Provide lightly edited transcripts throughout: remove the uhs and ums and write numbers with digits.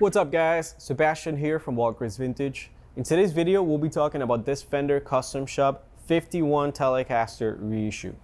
What's up guys, Sebastian here from Walker's Vintage. In today's video we'll be talking about this Fender Custom Shop 51 Telecaster reissue.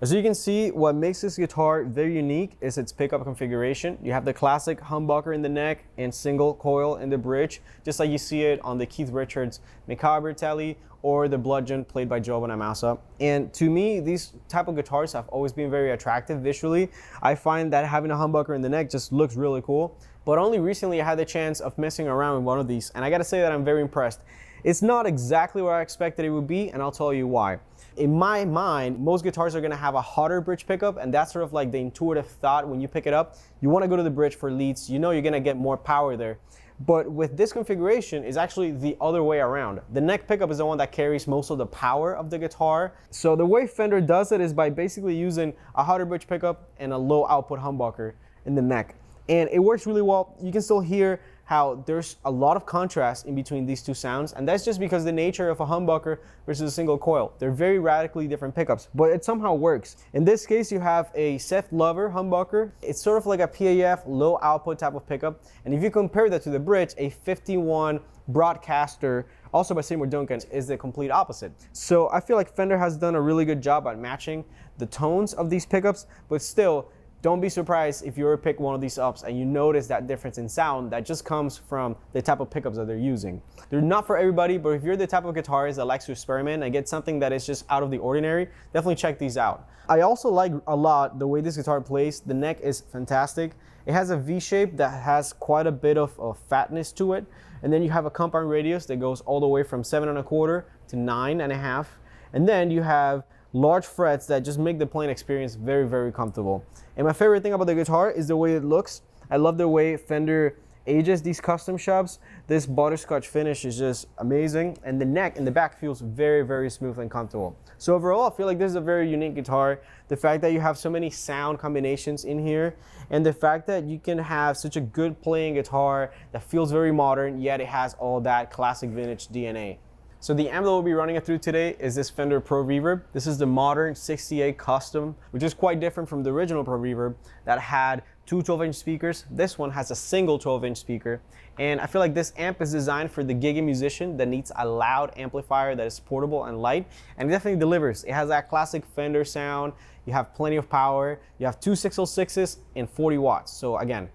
As you can see, what makes this guitar very unique is its pickup configuration. You have the classic humbucker in the neck and single coil in the bridge, just like you see it on the Keith Richards Macabre Tele or the Bludgeon played by Joe Bonamassa. And to me, these type of guitars have always been very attractive visually. I find that having a humbucker in the neck just looks really cool. But only recently I had the chance of messing around with one of these, and I gotta say that I'm very impressed. It's not exactly what I expected it would be, and I'll tell you why. In my mind, most guitars are gonna have a hotter bridge pickup, and that's sort of like the intuitive thought when you pick it up. You wanna go to the bridge for leads, you know you're gonna get more power there. But with this configuration, it's actually the other way around. The neck pickup is the one that carries most of the power of the guitar. So the way Fender does it is by basically using a hotter bridge pickup and a low output humbucker in the neck. And it works really well. You can still hear how there's a lot of contrast in between these two sounds, and that's just because the nature of a humbucker versus a single coil. They're very radically different pickups, but it somehow works. In this case, you have a Seth Lover humbucker. It's sort of like a PAF low output type of pickup, and if you compare that to the bridge, a 51 Broadcaster, also by Seymour Duncan, is the complete opposite. So I feel like Fender has done a really good job at matching the tones of these pickups, but still, don't be surprised if you ever pick one of these ups and you notice that difference in sound that just comes from the type of pickups that they're using. They're not for everybody, but if you're the type of guitarist that likes to experiment and get something that is just out of the ordinary, definitely check these out. I also like a lot the way this guitar plays. The neck is fantastic. It has a V shape that has quite a bit of fatness to it. And then you have a compound radius that goes all the way from 7 1/4 to 9 1/2. And then you have large frets that just make the playing experience very, very comfortable. And my favorite thing about the guitar is the way it looks. I love the way Fender ages these custom shops. This butterscotch finish is just amazing, and the neck and the back feels very, very smooth and comfortable. So overall, I feel like this is a very unique guitar. The fact that you have so many sound combinations in here, and the fact that you can have such a good playing guitar that feels very modern, yet it has all that classic vintage DNA. So the amp that we'll be running it through today is this Fender Pro Reverb. This is the modern 68 Custom, which is quite different from the original Pro Reverb that had two 12-inch speakers. This one has a single 12-inch speaker. And I feel like this amp is designed for the gigging musician that needs a loud amplifier that is portable and light, and it definitely delivers. It has that classic Fender sound. You have plenty of power. You have two 606s and 40 watts. So again,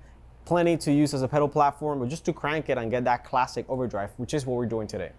plenty to use as a pedal platform or just to crank it and get that classic overdrive, which is what we're doing today.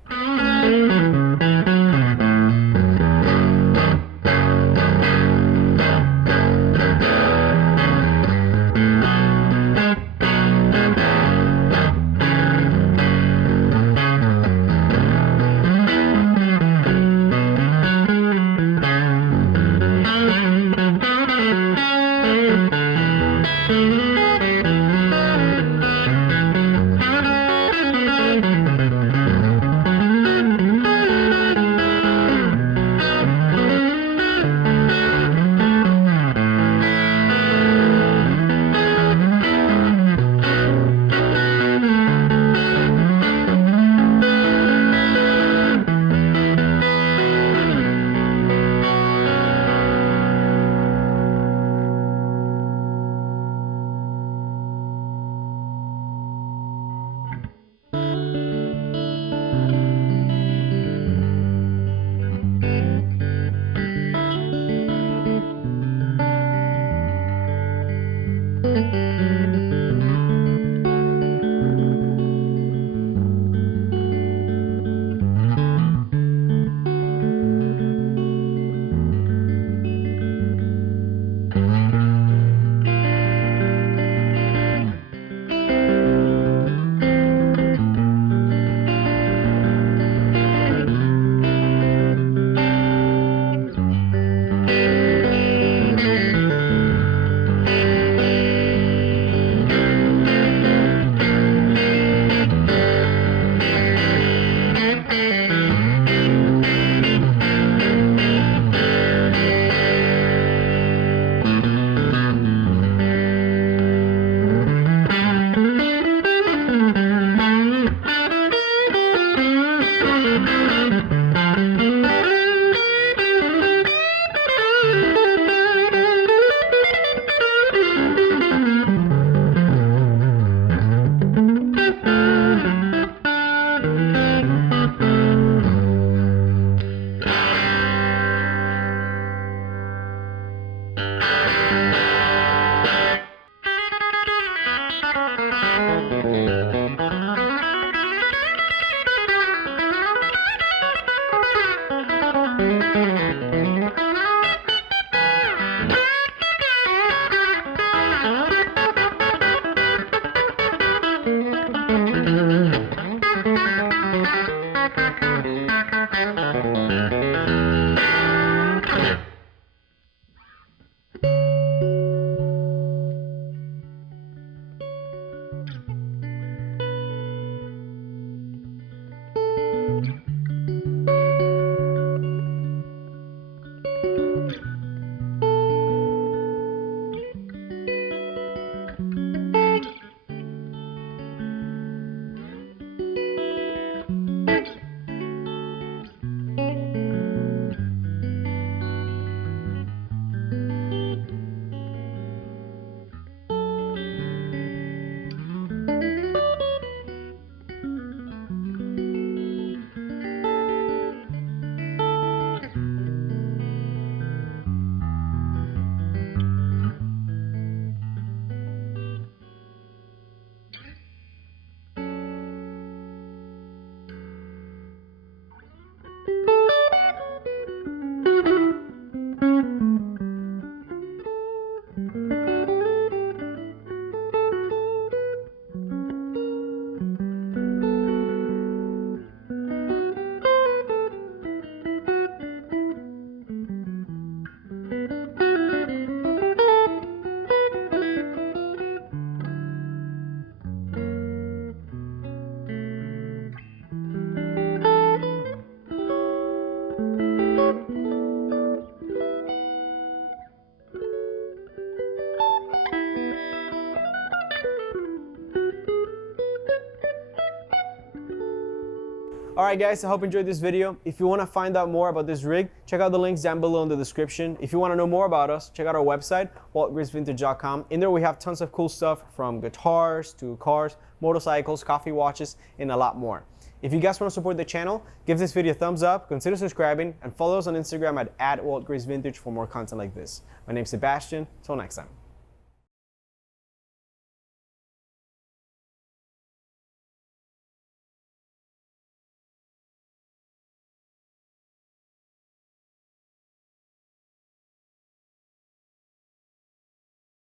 Alright guys, I hope you enjoyed this video. If you want to find out more about this rig, check out the links down below in the description. If you want to know more about us, check out our website, waltgracevintage.com. In there we have tons of cool stuff from guitars to cars, motorcycles, coffee watches, and a lot more. If you guys want to support the channel, give this video a thumbs up, consider subscribing, and follow us on Instagram at @WaltGraceVintage for more content like this. My name's Sebastian. Till next time.